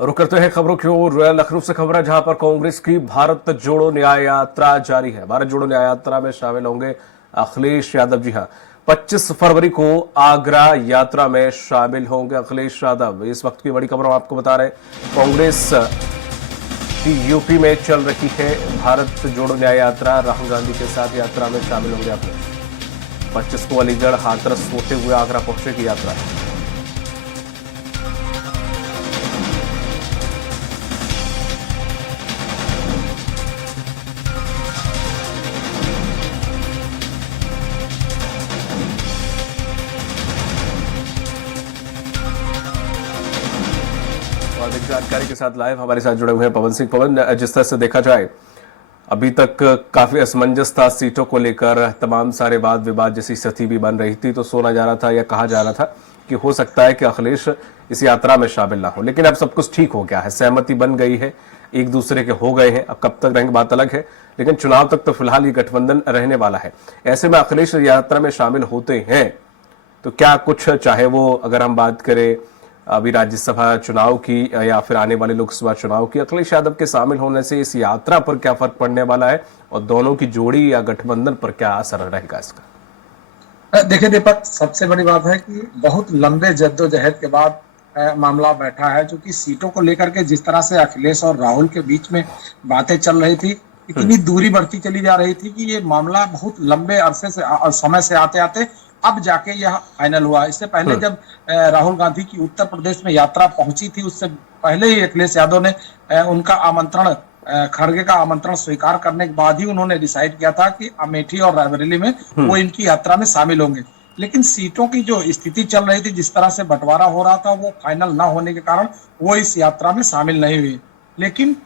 रुक करते हैं खबरों की ओर। लखनऊ से खबर है जहां पर कांग्रेस की भारत जोड़ो न्याय यात्रा जारी है। भारत जोड़ो न्याय यात्रा में शामिल होंगे अखिलेश यादव। जी हां, 25 फरवरी को आगरा यात्रा में शामिल होंगे अखिलेश यादव। इस वक्त की बड़ी खबर हम आपको बता रहे हैं। कांग्रेस की यूपी में चल रही है भारत जोड़ो न्याय यात्रा। राहुल गांधी के साथ यात्रा में शामिल होंगे अखिलेश। 25 को अलीगढ़ हाथरस होते हुए आगरा पहुंचेगी यात्रा। अधिक जानकारी के साथ लाइव हमारे साथ जुड़े हुए हैं पवन सिंह। पवन, जिस तरह से देखा जाए अभी तक काफी असमंजस था सीटों को लेकर, तमाम सारे वाद विवाद जैसी स्थिति भी बन रही थी, तो सोचा जा रहा था या कहा जा रहा था कि हो सकता है कि अखिलेश इस यात्रा में शामिल ना हो, लेकिन अब सब कुछ ठीक हो गया है, सहमति बन गई है, एक दूसरे के हो गए हैं। अब कब तक रहेंगे बात अलग है, लेकिन चुनाव तक तो फिलहाल ये गठबंधन रहने वाला है। ऐसे में अखिलेश यात्रा में शामिल होते हैं तो क्या कुछ, चाहे वो अगर हम बात करें अभी राज्यसभा चुनाव की या फिर आने वाले लोकसभा चुनाव की, अखिलेश यादव के शामिल होने से इस यात्रा पर क्या फर्क पड़ने वाला है और दोनों की जोड़ी या गठबंधन पर क्या असर रहेगा इसका? देखिए दीपक, सबसे बड़ी बात है कि बहुत लंबे जद्दोजहद के बाद मामला बैठा है। क्योंकि सीटों को लेकर के जिस तरह से अखिलेश और राहुल के बीच में बातें चल रही थी, इतनी दूरी बढ़ती चली जा रही थी कि ये मामला बहुत लंबे अरसे से समय से आते आते अब जाके यह फाइनल हुआ। इससे पहले जब राहुल गांधी की उत्तर प्रदेश में यात्रा पहुंची थी, उससे पहले ही अखिलेश यादव ने उनका आमंत्रण, खड़गे का आमंत्रण स्वीकार करने के बाद ही उन्होंने डिसाइड किया था कि अमेठी और रायबरेली में वो इनकी यात्रा में शामिल होंगे। लेकिन सीटों की जो स्थिति चल रही थी, जिस तरह से बंटवारा हो रहा था, वो फाइनल ना होने के कारण वो इस यात्रा में शामिल नहीं हुई। लेकिन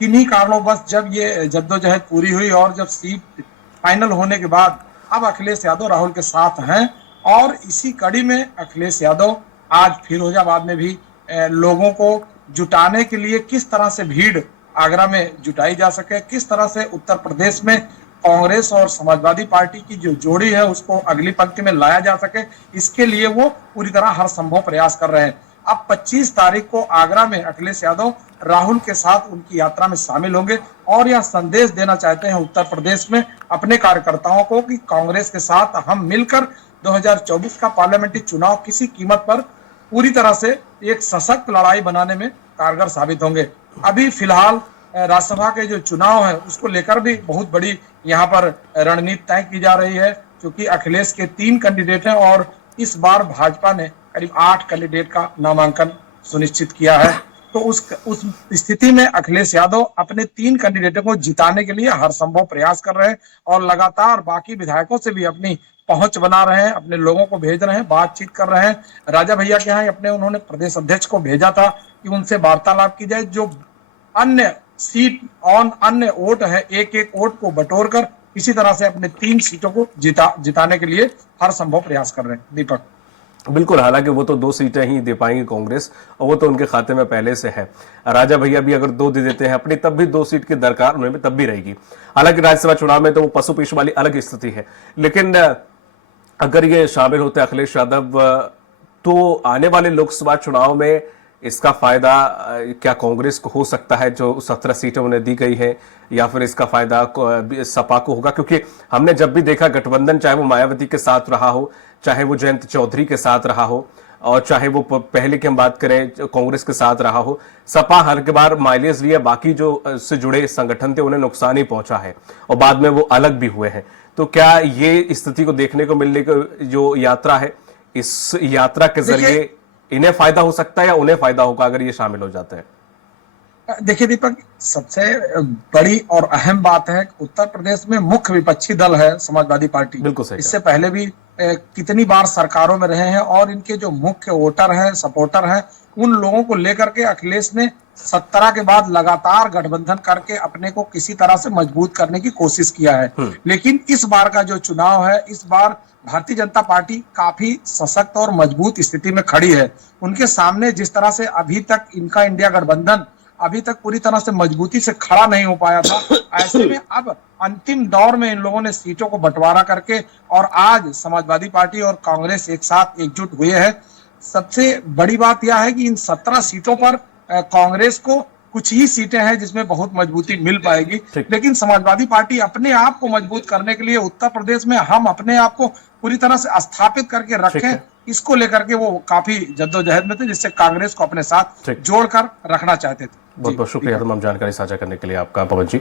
किन्हीं कारणों बस जब ये जद्दोजहद पूरी हुई और जब सीट फाइनल होने के बाद अब अखिलेश यादव राहुल के साथ हैं। और इसी कड़ी में अखिलेश यादव आज फिरोजाबाद में भी लोगों को जुटाने के लिए किस तरह से भीड़ आगरा में जुटाई जा सके, किस तरह से उत्तर प्रदेश में कांग्रेस और समाजवादी पार्टी की जो जोड़ी है उसको अगली पंक्ति में लाया जा सके, इसके लिए वो पूरी तरह हर संभव प्रयास कर रहे हैं। अब 25 तारीख को आगरा में अखिलेश यादव राहुल के साथ उनकी यात्रा में शामिल होंगे और यह संदेश देना चाहते हैं उत्तर प्रदेश में अपने कार्यकर्ताओं को कि कांग्रेस के साथ हम मिलकर 2024 का पार्लियामेंट्री चुनाव किसी कीमत पर पूरी तरह से एक सशक्त लड़ाई बनाने में कारगर साबित होंगे। अभी फिलहाल राज्यसभा के जो चुनाव है उसको लेकर भी बहुत बड़ी यहाँ पर रणनीति तय की जा रही है, क्योंकि अखिलेश के 3 कैंडिडेट हैं और इस बार भाजपा ने करीब 8 कैंडिडेट का नामांकन सुनिश्चित किया है। तो उस स्थिति में अखिलेश यादव अपने 3 कैंडिडेटों को जिताने के लिए हर संभव प्रयास कर रहे हैं और लगातार बाकी विधायकों से भी अपनी पहुंच बना रहे हैं, अपने लोगों को भेज रहे हैं, बातचीत कर रहे हैं। राजा भैया के यहाँ अपने उन्होंने प्रदेश अध्यक्ष को भेजा था कि उनसे वार्तालाप की जाए, जो अन्य सीट और अन्य वोट है, एक एक वोट को बटोर कर इसी तरह से अपने 3 सीटों को जिताने के लिए हर संभव प्रयास कर रहे हैं। दीपक, बिल्कुल, हालांकि वो तो 2 सीटें ही दे पाएंगे कांग्रेस और वो तो उनके खाते में पहले से है। राजा भैया भी अगर 2 दे देते हैं अपनी, तब भी 2 सीट की दरकार उन्हें तब भी रहेगी। हालांकि राज्यसभा चुनाव में तो वो पशु पेश वाली अलग स्थिति है, लेकिन अगर ये शामिल होते हैं अखिलेश यादव तो आने वाले लोकसभा चुनाव में इसका फायदा क्या कांग्रेस को हो सकता है, जो 17 सीटें उन्हें दी गई है, या फिर इसका फायदा सपा को होगा? क्योंकि हमने जब भी देखा गठबंधन, चाहे वो मायावती के साथ रहा हो, चाहे वो जयंत चौधरी के साथ रहा हो, और चाहे वो पहले की हम बात करें कांग्रेस के साथ रहा हो, सपा हर के बार माइलेज लिया, बाकी जो से जुड़े संगठन थे उन्हें नुकसान ही पहुंचा है और बाद में वो अलग भी हुए हैं। तो क्या ये स्थिति को देखने को मिलने की जो यात्रा है, इस यात्रा के जरिए इन्हें फायदा हो सकता है या उन्हें फायदा होगा अगर ये शामिल हो जाते हैं? देखिए दीपक, सबसे बड़ी और अहम बात है उत्तर प्रदेश में मुख्य विपक्षी दल है समाजवादी पार्टी। बिल्कुल सही। इससे पहले भी कितनी बार सरकारों में रहे हैं और इनके जो मुख्य वोटर हैं, सपोर्टर हैं, उन लोगों को लेकर के अखिलेश ने 17 के बाद लगातार गठबंधन करके अपने को किसी तरह से मजबूत करने की कोशिश किया है। लेकिन इस बार का जो चुनाव है, इस बार भारतीय जनता पार्टी काफी सशक्त और मजबूत स्थिति में खड़ी है। उनके सामने जिस तरह से अभी तक इनका इंडिया गठबंधन अभी तक पूरी तरह से मजबूती से खड़ा नहीं हो पाया था, ऐसे में अब अंतिम दौर में इन लोगों ने सीटों को बंटवारा करके और आज समाजवादी पार्टी और कांग्रेस एक साथ एकजुट हुए हैं। सबसे बड़ी बात यह है कि इन 17 सीटों पर कांग्रेस को कुछ ही सीटें हैं जिसमें बहुत मजबूती मिल पाएगी, ठीक। लेकिन समाजवादी पार्टी अपने आप को मजबूत करने के लिए उत्तर प्रदेश में हम अपने आप को पूरी तरह से स्थापित करके ठीक रखें, है। इसको लेकर के वो काफी जद्दोजहद में थे, जिससे कांग्रेस को अपने साथ ठीक। जोड़कर रखना चाहते थे। बहुत बहुत शुक्रिया तमाम जानकारी साझा करने के लिए आपका, पवन जी।